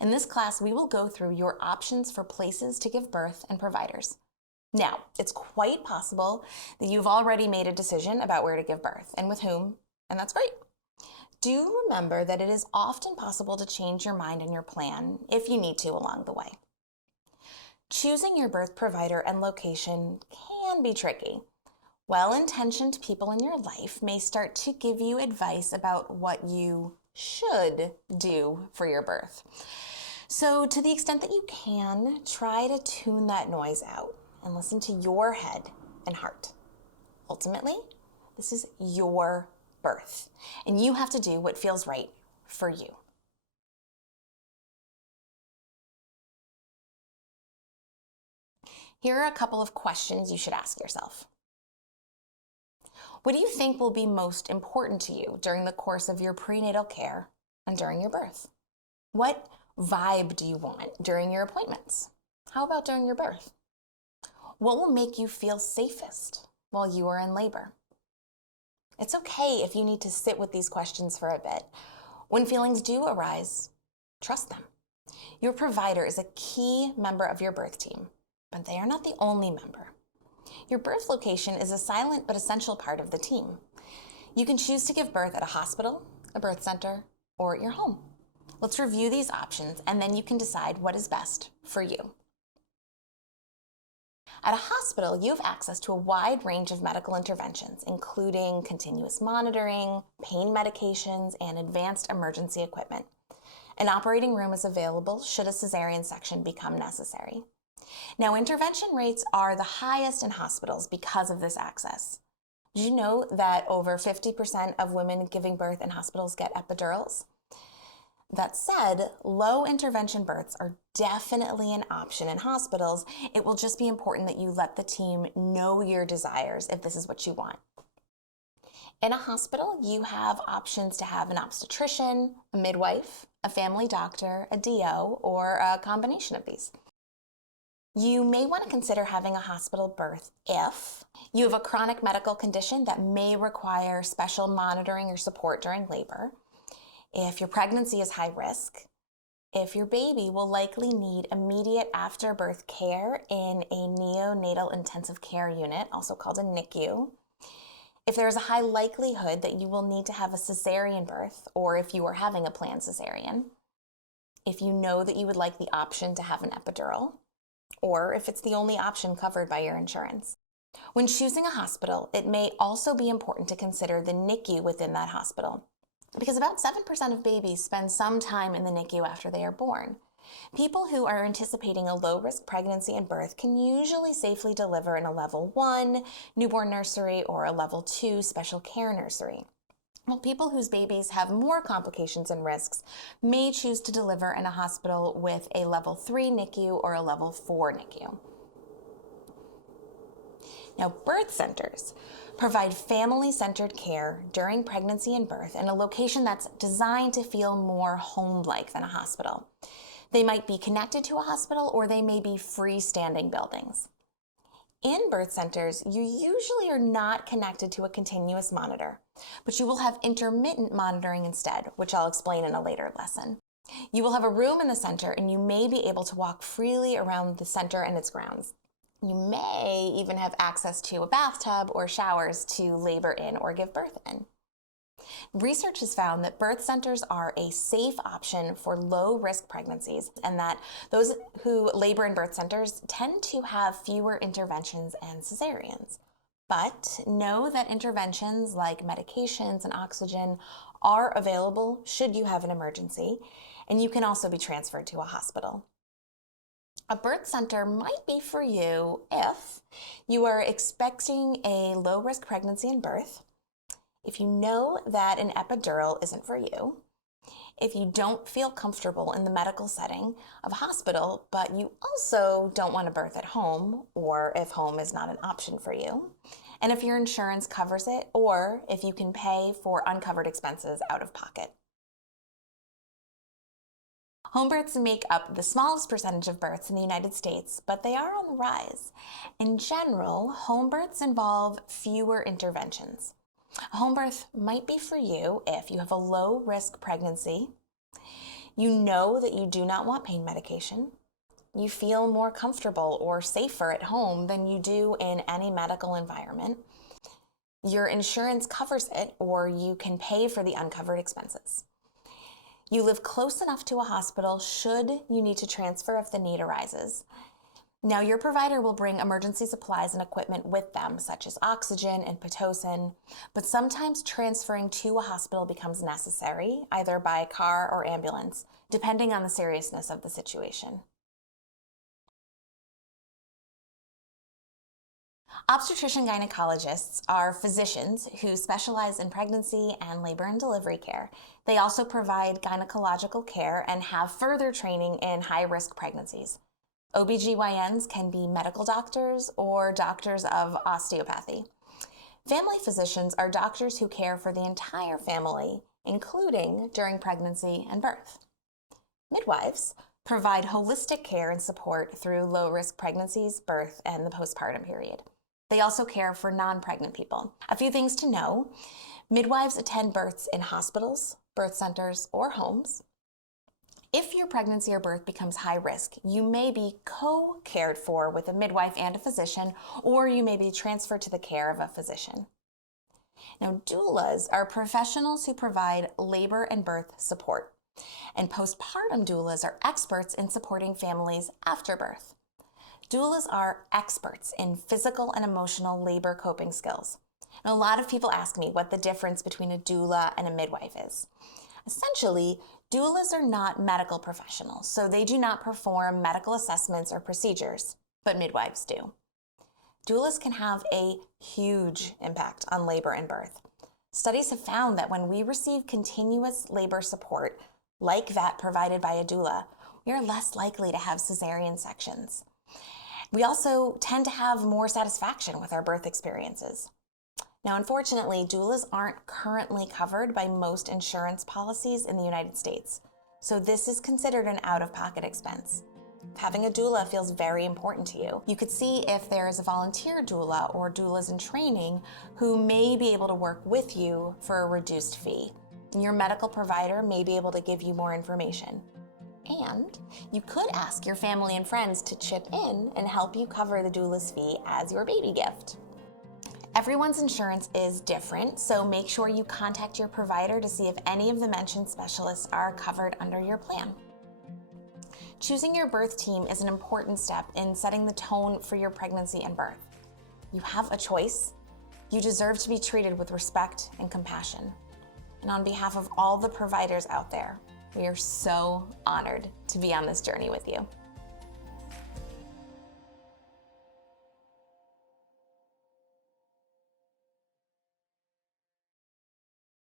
In this class, we will go through your options for places to give birth and providers. Now, it's quite possible that you've already made a decision about where to give birth and with whom, and that's great. Do remember that it is often possible to change your mind and your plan if you need to along the way. Choosing your birth provider and location can be tricky. Well-intentioned people in your life may start to give you advice about what you should do for your birth. So to the extent that you can, try to tune that noise out and listen to your head and heart. Ultimately, this is your birth, and you have to do what feels right for you. Here are a couple of questions you should ask yourself. What do you think will be most important to you during the course of your prenatal care and during your birth? What vibe do you want during your appointments? How about during your birth? What will make you feel safest while you are in labor? It's okay if you need to sit with these questions for a bit. When feelings do arise, trust them. Your provider is a key member of your birth team, but they are not the only member. Your birth location is a silent but essential part of the team. You can choose to give birth at a hospital, a birth center, or at your home. Let's review these options, and then you can decide what is best for you. At a hospital, you have access to a wide range of medical interventions, including continuous monitoring, pain medications, and advanced emergency equipment. An operating room is available should a cesarean section become necessary. Now, intervention rates are the highest in hospitals because of this access. Did you know that over 50% of women giving birth in hospitals get epidurals? That said, low intervention births are definitely an option in hospitals. It will just be important that you let the team know your desires if this is what you want. In a hospital, you have options to have an obstetrician, a midwife, a family doctor, a DO, or a combination of these. You may want to consider having a hospital birth if you have a chronic medical condition that may require special monitoring or support during labor, if your pregnancy is high risk, if your baby will likely need immediate after-birth care in a neonatal intensive care unit, also called a NICU, if there is a high likelihood that you will need to have a cesarean birth, or if you are having a planned cesarean, if you know that you would like the option to have an epidural, or if it's the only option covered by your insurance. When choosing a hospital, it may also be important to consider the NICU within that hospital, because about 7% of babies spend some time in the NICU after they are born. People who are anticipating a low-risk pregnancy and birth can usually safely deliver in a level 1 newborn nursery or a level 2 special care nursery, while people whose babies have more complications and risks may choose to deliver in a hospital with a level 3 NICU or a level 4 NICU. Now, birth centers provide family-centered care during pregnancy and birth in a location that's designed to feel more home-like than a hospital. They might be connected to a hospital, or they may be freestanding buildings. In birth centers, you usually are not connected to a continuous monitor, but you will have intermittent monitoring instead, which I'll explain in a later lesson. You will have a room in the center, and you may be able to walk freely around the center and its grounds. You may even have access to a bathtub or showers to labor in or give birth in. Research has found that birth centers are a safe option for low-risk pregnancies, and that those who labor in birth centers tend to have fewer interventions and cesareans. But know that interventions like medications and oxygen are available should you have an emergency, and you can also be transferred to a hospital. A birth center might be for you if you are expecting a low-risk pregnancy and birth, if you know that an epidural isn't for you, if you don't feel comfortable in the medical setting of a hospital, but you also don't want to birth at home, or if home is not an option for you, and if your insurance covers it, or if you can pay for uncovered expenses out of pocket. Home births make up the smallest percentage of births in the United States, but they are on the rise. In general, home births involve fewer interventions. A home birth might be for you if you have a low-risk pregnancy, You know that you do not want pain medication. You feel more comfortable or safer at home than you do in any medical environment. Your insurance covers it, or you can pay for the uncovered expenses. You live close enough to a hospital should you need to transfer if the need arises. Now, your provider will bring emergency supplies and equipment with them, such as oxygen and Pitocin, but sometimes transferring to a hospital becomes necessary, either by car or ambulance, depending on the seriousness of the situation. Obstetrician gynecologists are physicians who specialize in pregnancy and labor and delivery care. They also provide gynecological care and have further training in high-risk pregnancies. OBGYNs can be medical doctors or doctors of osteopathy. Family physicians are doctors who care for the entire family, including during pregnancy and birth. Midwives provide holistic care and support through low-risk pregnancies, birth, and the postpartum period. They also care for non-pregnant people. A few things to know: midwives attend births in hospitals, birth centers, or homes. If your pregnancy or birth becomes high risk, you may be co-cared for with a midwife and a physician, or you may be transferred to the care of a physician. Now, doulas are professionals who provide labor and birth support, and postpartum doulas are experts in supporting families after birth. Doulas are experts in physical and emotional labor coping skills. And a lot of people ask me what the difference between a doula and a midwife is. Essentially, doulas are not medical professionals, so they do not perform medical assessments or procedures, but midwives do. Doulas can have a huge impact on labor and birth. Studies have found that when we receive continuous labor support, like that provided by a doula, we are less likely to have cesarean sections. We also tend to have more satisfaction with our birth experiences. Now, unfortunately, doulas aren't currently covered by most insurance policies in the United States, so this is considered an out-of-pocket expense. If having a doula feels very important to you, you could see if there is a volunteer doula or doulas in training who may be able to work with you for a reduced fee. And your medical provider may be able to give you more information. And you could ask your family and friends to chip in and help you cover the doula's fee as your baby gift. Everyone's insurance is different, so make sure you contact your provider to see if any of the mentioned specialists are covered under your plan. Choosing your birth team is an important step in setting the tone for your pregnancy and birth. You have a choice. You deserve to be treated with respect and compassion. And on behalf of all the providers out there, we are so honored to be on this journey with you.